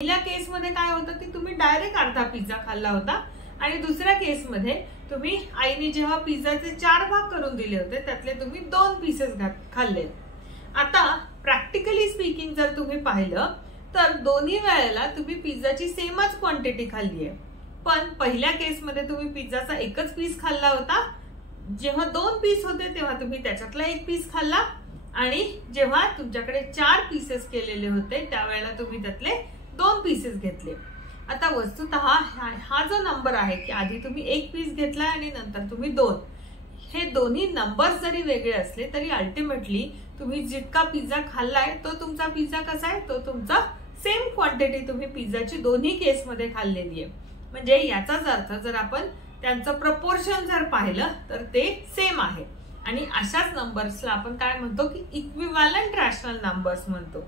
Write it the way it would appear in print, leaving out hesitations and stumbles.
पहिल्या केसमध्ये काय होतं की तुम्ही डायरेक्ट अर्धा पिझ्झा खाल्ला होता आणि दुसऱ्या केसमध्ये तुम्ही आईने जेव्हा पिझ्झाचे 4 भाग करून दिले होते त्यातले तुम्ही 2 पीसेस खाल्ले। आता प्रॅक्टिकली स्पीकिंग जर तुम्ही पाहिलं तर दोन्ही वेळेला तुम्ही पिझ्झाची सेमच क्वांटिटी खाल्ली आहे, पण पहिल्या केसमध्ये तुम्ही पिझ्झाचा एकच पीस खाल्ला होता, जेव्हा 2 पीस होते तेव्हा तुम्ही त्याच्यातला 1 पीस खाल्ला आणि जेव्हा तुमच्याकडे 4 पीसेस केलेले होते त्यावेळेला तुम्ही त्यातले 2 पीसेस घेतले। आता वस्तुतः हा जो नंबर आहे की आधी तुम्ही 1 पीस घेतला आणि नंतर तुम्ही 2, हे दोन्ही नंबर्स जरी वेगळे असले तरी अल्टिमेटली तुम्ही जितका पिझ्झा खाल्लाय तो तुमचा पिझ्झा कसा आहे, तो तुमचा सेम क्वांटिटी तुम्ही पिझ्झाची दोन्ही केसमध्ये खाल्लेली आहे। म्हणजे याचाच अर्थ जर आपण त्यांचं प्रपोर्शन जर पाहिलं तर ते सेम आहे आणि अशाच नंबर्सला आपण काय म्हणतो की इक्विव्हॅलंट रॅशनल नंबर्स म्हणतो।